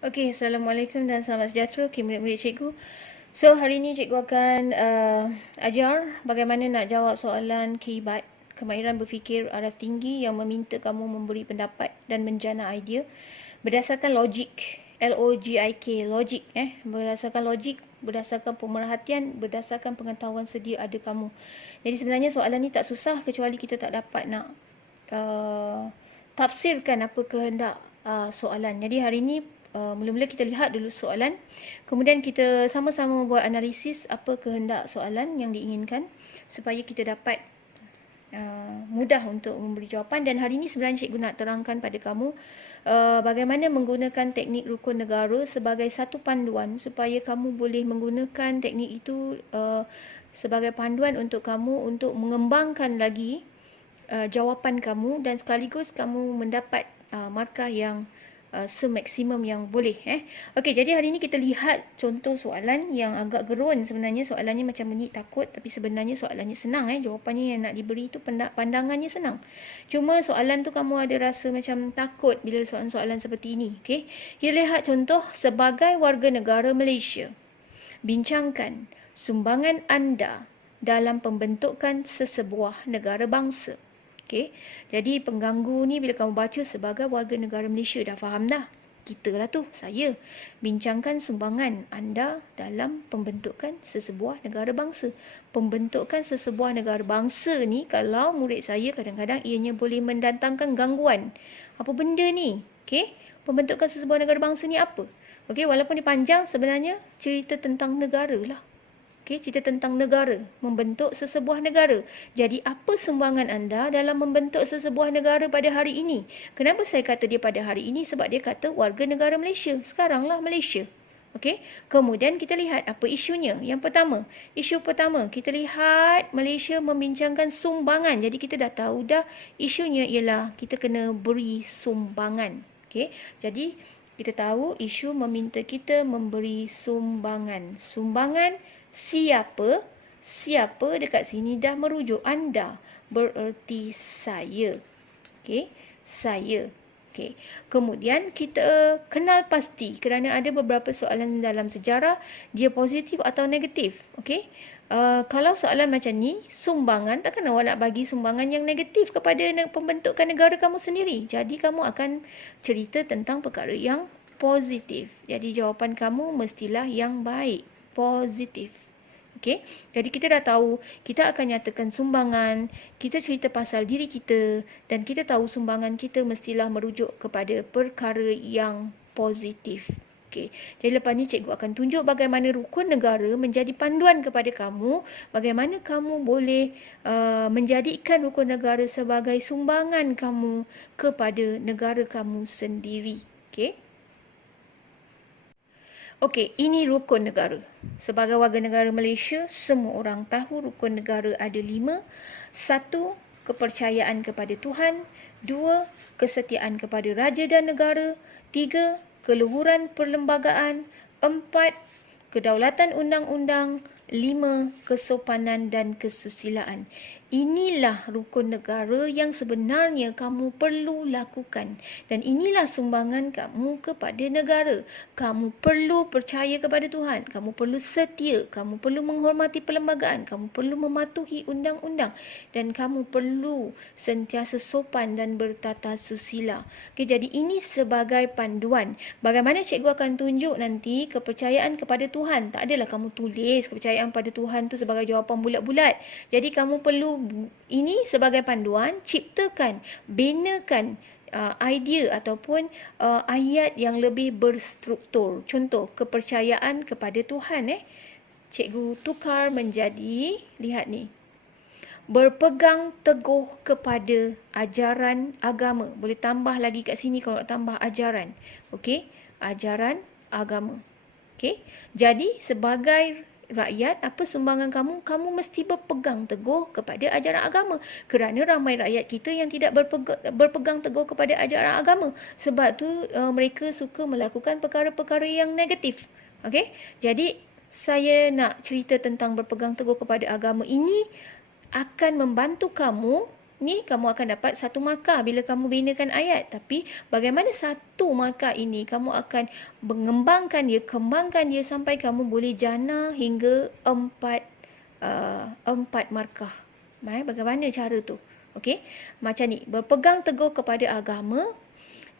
Okey, Assalamualaikum dan selamat sejahtera murid-murid cikgu. So, hari ini cikgu akan ajar bagaimana nak jawab soalan KIBAT, kemahiran berfikir aras tinggi yang meminta kamu memberi pendapat dan menjana idea berdasarkan logik, L-O-G-I-K, logik, berdasarkan logik, berdasarkan pemerhatian, berdasarkan pengetahuan sedia ada kamu. Jadi sebenarnya soalan ni tak susah kecuali kita tak dapat nak tafsirkan apa kehendak soalan. Jadi hari ini mula-mula kita lihat dulu soalan, kemudian kita sama-sama buat analisis apa kehendak soalan yang diinginkan supaya kita dapat mudah untuk memberi jawapan. Dan hari ini sebenarnya cikgu nak terangkan pada kamu bagaimana menggunakan teknik rukun negara sebagai satu panduan supaya kamu boleh menggunakan teknik itu sebagai panduan untuk kamu untuk mengembangkan lagi jawapan kamu dan sekaligus kamu mendapat markah yang semaksimum yang boleh. Okey, jadi hari ini kita lihat contoh soalan yang agak gerun sebenarnya. Soalannya macam bunyi takut tapi sebenarnya soalannya senang. Jawapannya yang nak diberi itu pandangannya senang. Cuma soalan tu kamu ada rasa macam takut bila soalan-soalan seperti ini. Okey, kita lihat contoh. Sebagai warga negara Malaysia, bincangkan sumbangan anda dalam pembentukan sesebuah negara bangsa. Okay. Jadi pengganggu ni bila kamu baca sebagai warga negara Malaysia, dah faham dah. Kita lah tu, saya. Bincangkan sumbangan anda dalam pembentukan sesebuah negara bangsa. Pembentukan sesebuah negara bangsa ni, kalau murid saya kadang-kadang ianya boleh mendatangkan gangguan. Apa benda ni? Okay. Pembentukan sesebuah negara bangsa ni apa? Okay, walaupun dia panjang, sebenarnya cerita tentang negara lah. Okay, cerita tentang negara, membentuk sesebuah negara. Jadi apa sumbangan anda dalam membentuk sesebuah negara pada hari ini? Kenapa saya kata dia pada hari ini? Sebab dia kata warga negara Malaysia. Sekaranglah Malaysia. Okey, kemudian kita lihat apa isunya. Yang pertama, isu pertama, kita lihat Malaysia membincangkan sumbangan. Jadi kita dah tahu dah isunya ialah kita kena beri sumbangan. Okey, jadi kita tahu isu meminta kita memberi sumbangan. Sumbangan siapa? Siapa dekat sini dah merujuk anda. Bererti saya. Okey, saya. Okey. Kemudian kita kenal pasti kerana ada beberapa soalan dalam sejarah dia positif atau negatif. Okey. Kalau soalan macam ni, sumbangan, takkan awak nak bagi sumbangan yang negatif kepada pembentukan negara kamu sendiri. Jadi kamu akan cerita tentang perkara yang positif. Jadi jawapan kamu mestilah yang baik. Positif. Okey, jadi kita dah tahu, kita akan nyatakan sumbangan, kita cerita pasal diri kita dan kita tahu sumbangan kita mestilah merujuk kepada perkara yang positif. Okey, jadi lepas ni cikgu akan tunjuk bagaimana rukun negara menjadi panduan kepada kamu, bagaimana kamu boleh menjadikan rukun negara sebagai sumbangan kamu kepada negara kamu sendiri. Okey. Okey, ini rukun negara. Sebagai warga negara Malaysia, semua orang tahu rukun negara ada 5. 1. Kepercayaan kepada Tuhan. 2. Kesetiaan kepada raja dan negara. 3. Keluhuran perlembagaan. 4. Kedaulatan undang-undang. 5. Kesopanan dan kesusilaan. Inilah rukun negara yang sebenarnya kamu perlu lakukan. Dan inilah sumbangan kamu kepada negara. Kamu perlu percaya kepada Tuhan. Kamu perlu setia. Kamu perlu menghormati perlembagaan. Kamu perlu mematuhi undang-undang. Dan kamu perlu sentiasa sopan dan bertata susila. Okay, jadi ini sebagai panduan. Bagaimana cikgu akan tunjuk nanti kepercayaan kepada Tuhan. Tak adalah kamu tulis kepercayaan pada Tuhan tu sebagai jawapan bulat-bulat. Jadi kamu perlu ini sebagai panduan, ciptakan, binakan idea ataupun ayat yang lebih berstruktur. Contoh, kepercayaan kepada Tuhan. Cikgu tukar menjadi, lihat ni, berpegang teguh kepada ajaran agama. Boleh tambah lagi kat sini kalau nak tambah ajaran. Okey, ajaran agama. Okey, jadi sebagai rakyat, apa sumbangan kamu? Kamu mesti berpegang teguh kepada ajaran agama. Kerana ramai rakyat kita yang tidak berpegang teguh kepada ajaran agama. Sebab tu mereka suka melakukan perkara-perkara yang negatif. Okey? Jadi saya nak cerita tentang berpegang teguh kepada agama ini akan membantu kamu ni kamu akan dapat 1 markah bila kamu binakan ayat. Tapi bagaimana 1 markah ini kamu akan mengembangkan dia, kembangkan dia sampai kamu boleh jana hingga 4 markah. Bagaimana cara tu? Okey, macam ni. Berpegang teguh kepada agama,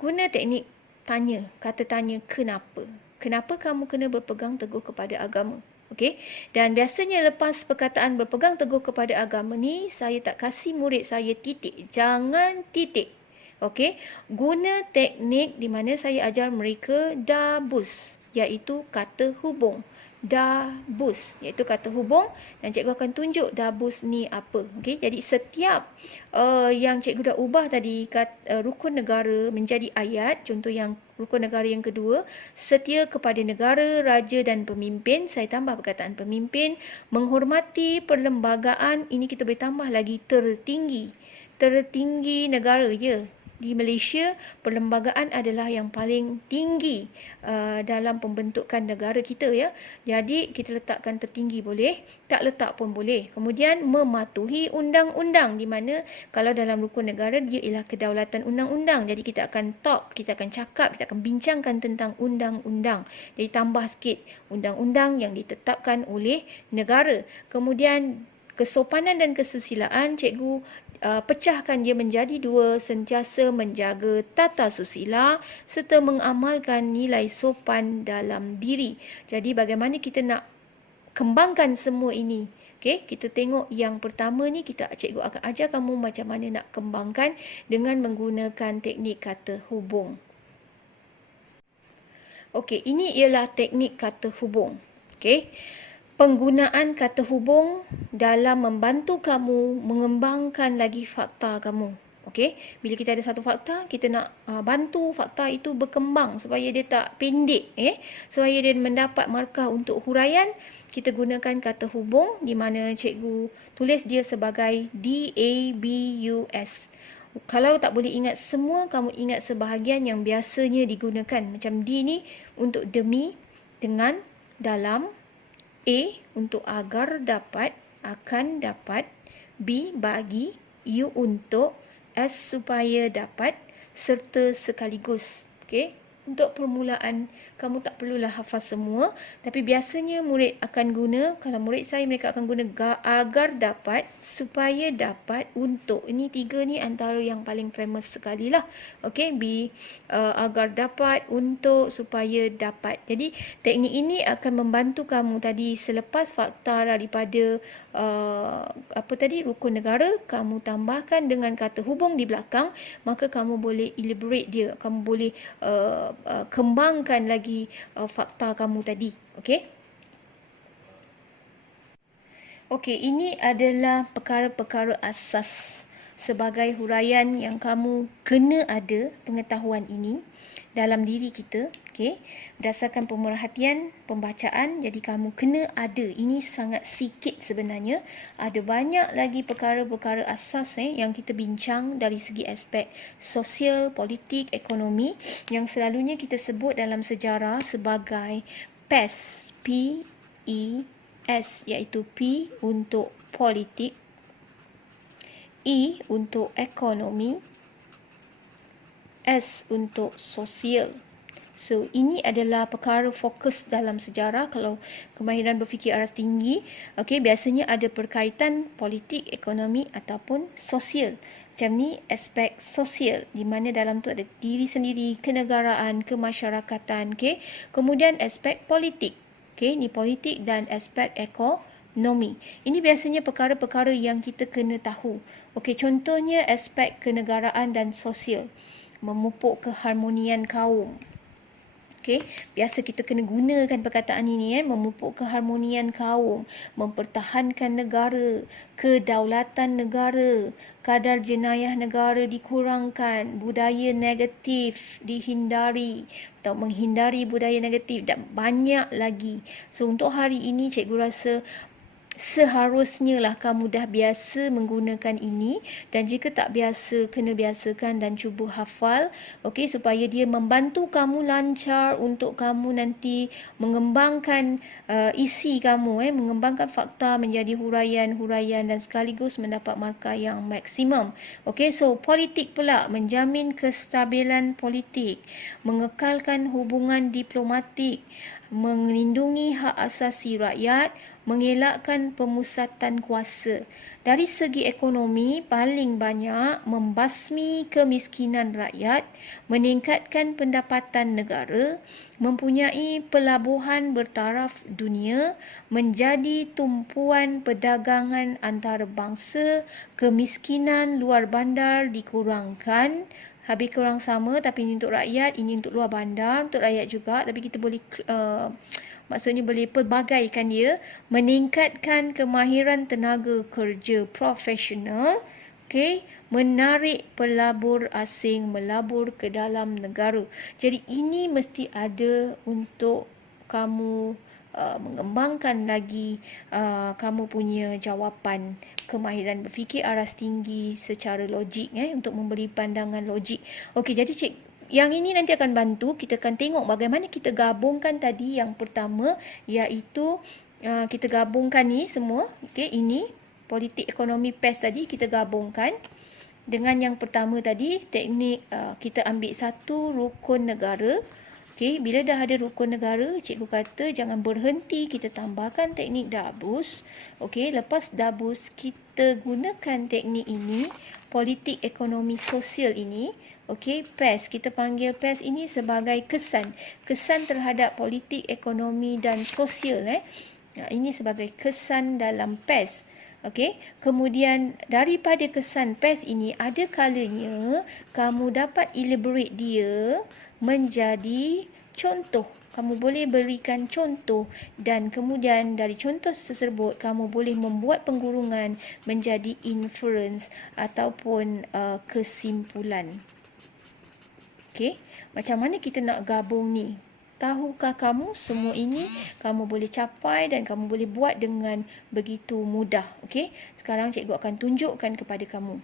guna teknik tanya, kata tanya kenapa. Kenapa kamu kena berpegang teguh kepada agama? Okey. Dan biasanya lepas perkataan berpegang teguh kepada agama ni, saya tak kasih murid saya titik. Jangan titik. Okey. Guna teknik di mana saya ajar mereka dabus, iaitu kata hubung. Dabus iaitu kata hubung, dan cikgu akan tunjuk dabus ni apa. Okey, jadi setiap yang cikgu dah ubah tadi rukun negara menjadi ayat. Contoh yang rukun negara yang kedua, setia kepada negara, raja dan pemimpin. Saya tambah perkataan pemimpin. Menghormati perlembagaan, ini kita boleh tambah lagi tertinggi. Tertinggi negara je. Di Malaysia, perlembagaan adalah yang paling tinggi dalam pembentukan negara kita, ya. Jadi kita letakkan tertinggi boleh, tak letak pun boleh. Kemudian mematuhi undang-undang, di mana kalau dalam rukun negara dia ialah kedaulatan undang-undang. Jadi kita akan kita akan cakap, kita akan bincangkan tentang undang-undang. Jadi tambah sikit undang-undang yang ditetapkan oleh negara. Kemudian kesopanan dan kesusilaan, cikgu pecahkan dia menjadi 2, sentiasa menjaga tata susila serta mengamalkan nilai sopan dalam diri. Jadi bagaimana kita nak kembangkan semua ini? Okey, kita tengok yang pertama ni, cikgu akan ajar kamu macam mana nak kembangkan dengan menggunakan teknik kata hubung. Okey, ini ialah teknik kata hubung. Okey. Penggunaan kata hubung dalam membantu kamu mengembangkan lagi fakta kamu. Okey, bila kita ada satu fakta, kita nak bantu fakta itu berkembang supaya dia tak pendek, supaya dia mendapat markah untuk huraian. Kita gunakan kata hubung di mana cikgu tulis dia sebagai DABUS. Kalau tak boleh ingat semua, kamu ingat sebahagian yang biasanya digunakan. Macam D ni untuk demi, dengan, dalam. A untuk agar dapat, akan dapat. B bagi, U untuk, S supaya dapat, serta sekaligus. Okey. Untuk permulaan, kamu tak perlulah hafal semua, tapi biasanya murid akan guna, kalau murid saya mereka akan guna agar dapat, supaya dapat, untuk. Ini 3 ni antara yang paling famous sekali lah. Okey, B agar dapat, untuk, supaya dapat. Jadi teknik ini akan membantu kamu tadi selepas fakta daripada rukun negara, kamu tambahkan dengan kata hubung di belakang, maka kamu boleh elaborate dia, kamu boleh kembangkan lagi fakta kamu tadi. Okey. Okey, ini adalah perkara-perkara asas sebagai huraian yang kamu kena ada pengetahuan ini dalam diri kita. Okey, berdasarkan pemerhatian pembacaan, jadi kamu kena ada. Ini sangat sikit sebenarnya. Ada banyak lagi perkara-perkara asas yang kita bincang dari segi aspek sosial, politik, ekonomi, yang selalunya kita sebut dalam sejarah sebagai PES, P-E-S, iaitu P untuk politik, E untuk ekonomi, S untuk sosial. So, ini adalah perkara fokus dalam sejarah. Kalau kemahiran berfikir aras tinggi, okey, biasanya ada perkaitan politik, ekonomi ataupun sosial. Macam ni aspek sosial, di mana dalam tu ada diri sendiri, kenegaraan, kemasyarakatan, okey. Kemudian aspek politik. Okey, ni politik dan aspek ekonomi. Ini biasanya perkara-perkara yang kita kena tahu. Okey, contohnya aspek kenegaraan dan sosial. Memupuk keharmonian kaum. Okey, biasa kita kena gunakan perkataan ini, memupuk keharmonian kaum, mempertahankan negara, kedaulatan negara, kadar jenayah negara dikurangkan, budaya negatif dihindari atau menghindari budaya negatif, dan banyak lagi. So, untuk hari ini cikgu rasa seharusnya lah kamu dah biasa menggunakan ini, dan jika tak biasa, kena biasakan dan cuba hafal, okey, supaya dia membantu kamu lancar untuk kamu nanti mengembangkan isi kamu, mengembangkan fakta menjadi huraian-huraian dan sekaligus mendapat markah yang maksimum. Okey, so politik pula, menjamin kestabilan politik, mengekalkan hubungan diplomatik, melindungi hak asasi rakyat, mengelakkan pemusatan kuasa. Dari segi ekonomi, paling banyak membasmi kemiskinan rakyat, meningkatkan pendapatan negara, mempunyai pelabuhan bertaraf dunia, menjadi tumpuan perdagangan antarabangsa, kemiskinan luar bandar dikurangkan. Habis kurang sama, tapi ini untuk rakyat, ini untuk luar bandar, untuk rakyat juga, tapi kita boleh maksudnya boleh pelbagaikan dia, meningkatkan kemahiran tenaga kerja profesional, okey, menarik pelabur asing melabur ke dalam negara. Jadi ini mesti ada untuk kamu mengembangkan lagi kamu punya jawapan kemahiran berfikir aras tinggi secara logik, untuk memberi pandangan logik. Okey, jadi yang ini nanti akan bantu kita akan tengok bagaimana kita gabungkan tadi yang pertama, iaitu kita gabungkan ni semua. Okey, ini politik ekonomi PES tadi kita gabungkan dengan yang pertama tadi, teknik kita ambil satu rukun negara. Okey, bila dah ada rukun negara, cikgu kata jangan berhenti, kita tambahkan teknik Dabus. Okey, lepas Dabus kita gunakan teknik ini, politik ekonomi sosial ini. Okey, PES, kita panggil PES ini sebagai kesan. Kesan terhadap politik ekonomi dan sosial. Ini sebagai kesan dalam PES. Okey, kemudian daripada kesan PES ini, ada kalanya kamu dapat elaborate dia menjadi contoh. Kamu boleh berikan contoh dan kemudian dari contoh tersebut kamu boleh membuat penggurungan menjadi inference ataupun kesimpulan. Okey, macam mana kita nak gabung ni? Tahukah kamu semua ini kamu boleh capai dan kamu boleh buat dengan begitu mudah. Okey, sekarang cikgu akan tunjukkan kepada kamu.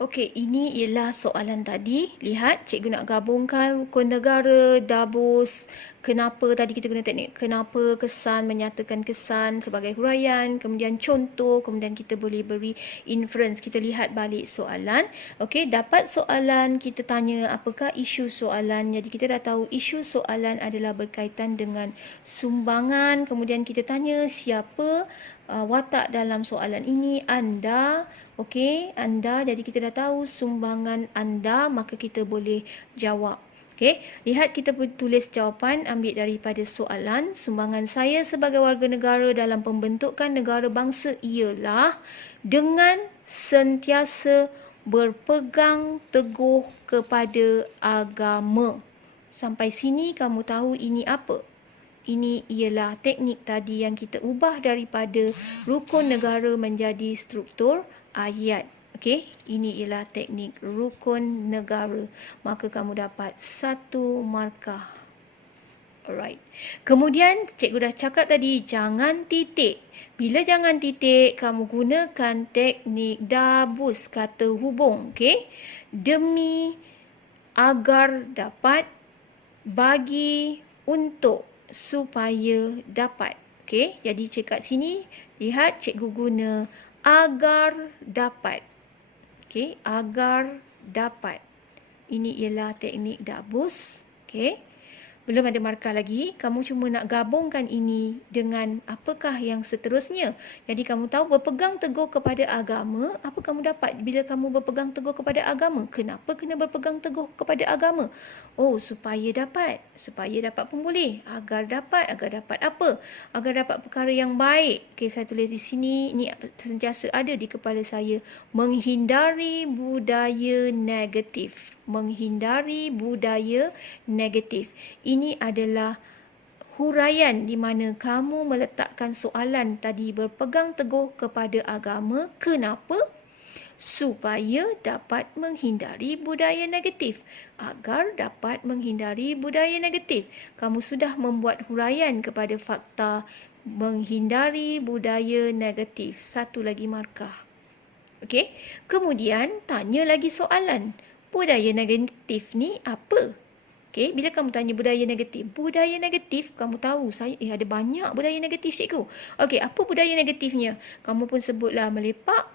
Okey, ini ialah soalan tadi. Lihat, cikgu nak gabungkan rukun negara, Dabus. Kenapa tadi kita guna teknik kenapa, kesan, menyatakan kesan sebagai huraian, kemudian contoh, kemudian kita boleh beri inference. Kita lihat balik soalan. Okey, dapat soalan, kita tanya apakah isu soalan. Jadi kita dah tahu isu soalan adalah berkaitan dengan sumbangan. Kemudian kita tanya siapa watak dalam soalan ini, anda. Okey, anda. Jadi kita dah tahu sumbangan anda, maka kita boleh jawab. Okey, lihat kita tulis jawapan ambil daripada soalan. Sumbangan saya sebagai warga negara dalam pembentukan negara bangsa ialah dengan sentiasa berpegang teguh kepada agama. Sampai sini kamu tahu ini apa? Ini ialah teknik tadi yang kita ubah daripada rukun negara menjadi struktur ayat. Okey, ini ialah teknik rukun negara. Maka kamu dapat 1 markah. Alright. Kemudian cikgu dah cakap tadi jangan titik. Bila jangan titik, kamu gunakan teknik Dabus, kata hubung. Okey, demi, agar dapat, bagi, untuk, supaya dapat. Okey, jadi kat sini lihat cikgu guna agar dapat. Okey, agar dapat. Ini ialah teknik Dabus. Okey, belum ada markah lagi. Kamu cuma nak gabungkan ini dengan apakah yang seterusnya. Jadi kamu tahu berpegang teguh kepada agama. Apa kamu dapat bila kamu berpegang teguh kepada agama? Kenapa kena berpegang teguh kepada agama? Oh, supaya dapat. Supaya dapat pun boleh. Agar dapat. Agar dapat apa? Agar dapat perkara yang baik. Okey, saya tulis di sini. Ini sentiasa ada di kepala saya. Menghindari budaya negatif. Menghindari budaya negatif. Ini adalah huraian di mana kamu meletakkan soalan tadi berpegang teguh kepada agama. Kenapa? Supaya dapat menghindari budaya negatif. Agar dapat menghindari budaya negatif. Kamu sudah membuat huraian kepada fakta menghindari budaya negatif. Satu lagi markah. Okey. Kemudian tanya lagi soalan. Budaya negatif ni apa? Okey, bila kamu tanya budaya negatif kamu tahu saya ada banyak budaya negatif cikgu. Okey, apa budaya negatifnya? Kamu pun sebutlah melepak,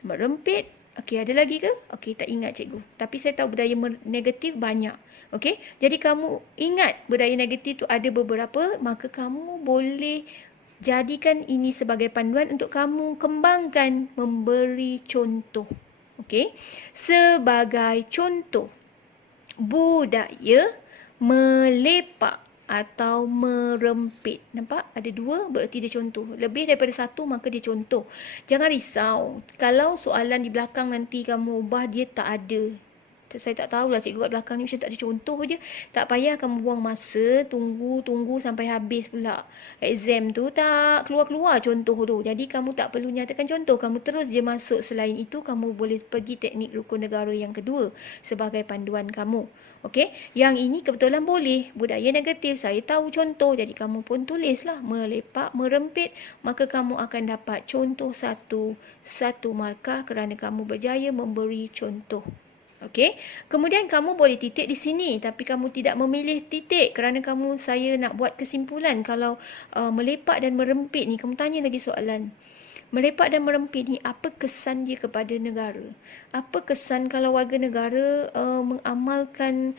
merempit. Okey, ada lagi ke? Okey, tak ingat cikgu. Tapi saya tahu budaya negatif banyak. Okey, jadi kamu ingat budaya negatif tu ada beberapa, maka kamu boleh jadikan ini sebagai panduan untuk kamu kembangkan memberi contoh. Okey, sebagai contoh, budaya melepak atau merempit. Nampak? Ada dua, berarti dia contoh. Lebih daripada satu, maka dia contoh. Jangan risau. Kalau soalan di belakang nanti kamu ubah, dia tak ada. Saya tak tahulah cikgu kat belakang ni macam tak ada contoh je. Tak payah kamu buang masa, tunggu sampai habis pula. Exam tu tak keluar-keluar contoh tu. Jadi kamu tak perlu nyatakan contoh. Kamu terus je masuk. Selain itu, kamu boleh pergi teknik rukun negara yang kedua sebagai panduan kamu. Okey, yang ini kebetulan boleh. Budaya negatif, saya tahu contoh. Jadi kamu pun tulislah melepak, merempit. Maka kamu akan dapat contoh satu markah kerana kamu berjaya memberi contoh. Okey, kemudian kamu boleh titik di sini, tapi kamu tidak memilih titik kerana saya nak buat kesimpulan. Kalau melepak dan merempit ni, kamu tanya lagi soalan. Melepak dan merempit ni, apa kesan dia kepada negara? Apa kesan kalau warga negara mengamalkan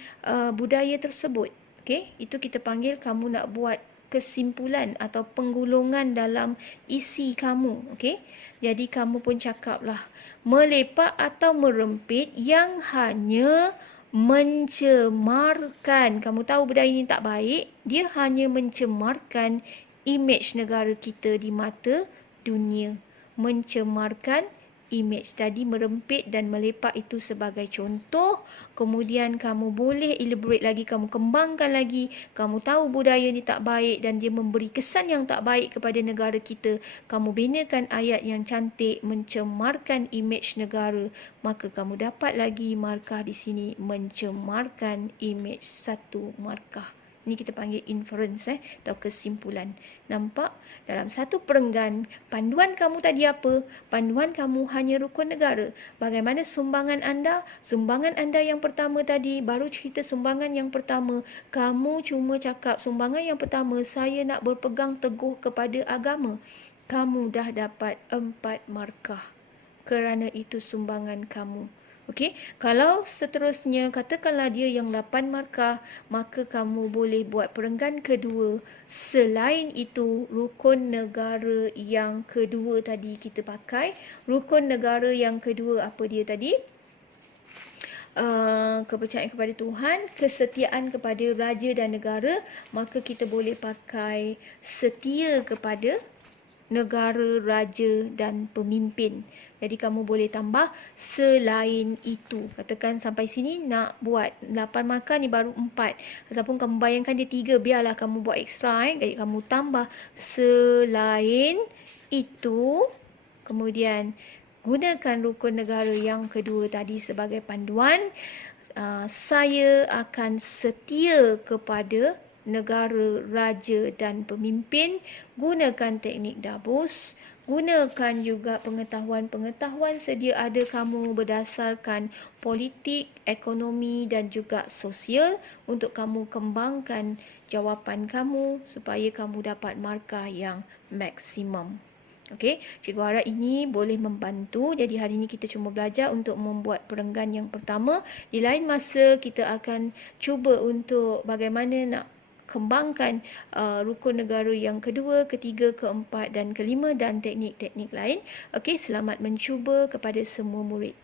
budaya tersebut? Okey, itu kita panggil kamu nak buat kesimpulan atau penggolongan dalam isi kamu. Okey, jadi kamu pun cakaplah melepak atau merempit yang hanya mencemarkan. Kamu tahu budaya ini tak baik, dia hanya mencemarkan imej negara kita di mata dunia. Mencemarkan imej. Tadi merempit dan melepak itu sebagai contoh. Kemudian kamu boleh elaborate lagi, kamu kembangkan lagi. Kamu tahu budaya ni tak baik dan dia memberi kesan yang tak baik kepada negara kita. Kamu binakan ayat yang cantik mencemarkan imej negara. Maka kamu dapat lagi markah di sini mencemarkan imej. Satu markah. Ini kita panggil inference atau kesimpulan. Nampak? Dalam satu perenggan, panduan kamu tadi apa? Panduan kamu hanya rukun negara. Bagaimana sumbangan anda? Sumbangan anda yang pertama tadi, baru cerita sumbangan yang pertama. Kamu cuma cakap sumbangan yang pertama, saya nak berpegang teguh kepada agama. Kamu dah dapat 4 markah. Kerana itu sumbangan kamu. Okey, kalau seterusnya katakanlah dia yang 8 markah, maka kamu boleh buat perenggan kedua. Selain itu, rukun negara yang kedua tadi kita pakai. Rukun negara yang kedua apa dia tadi? Kepercayaan kepada Tuhan, kesetiaan kepada raja dan negara. Maka kita boleh pakai setia kepada negara, raja dan pemimpin. Jadi kamu boleh tambah selain itu. Katakan sampai sini nak buat 8 markah ni baru 4. Ataupun kamu bayangkan dia 3, biarlah kamu buat ekstra. Jadi kamu tambah selain itu. Kemudian gunakan rukun negara yang kedua tadi sebagai panduan. Saya akan setia kepada negara, raja dan pemimpin. Gunakan teknik dabus. Gunakan juga pengetahuan-pengetahuan sedia ada kamu berdasarkan politik, ekonomi dan juga sosial untuk kamu kembangkan jawapan kamu supaya kamu dapat markah yang maksimum. Okey, cikgu harap ini boleh membantu. Jadi hari ini kita cuma belajar untuk membuat perenggan yang pertama. Di lain masa kita akan cuba untuk bagaimana nak kembangkan rukun negara yang kedua, ketiga, keempat dan kelima dan teknik-teknik lain. Okey, selamat mencuba kepada semua murid.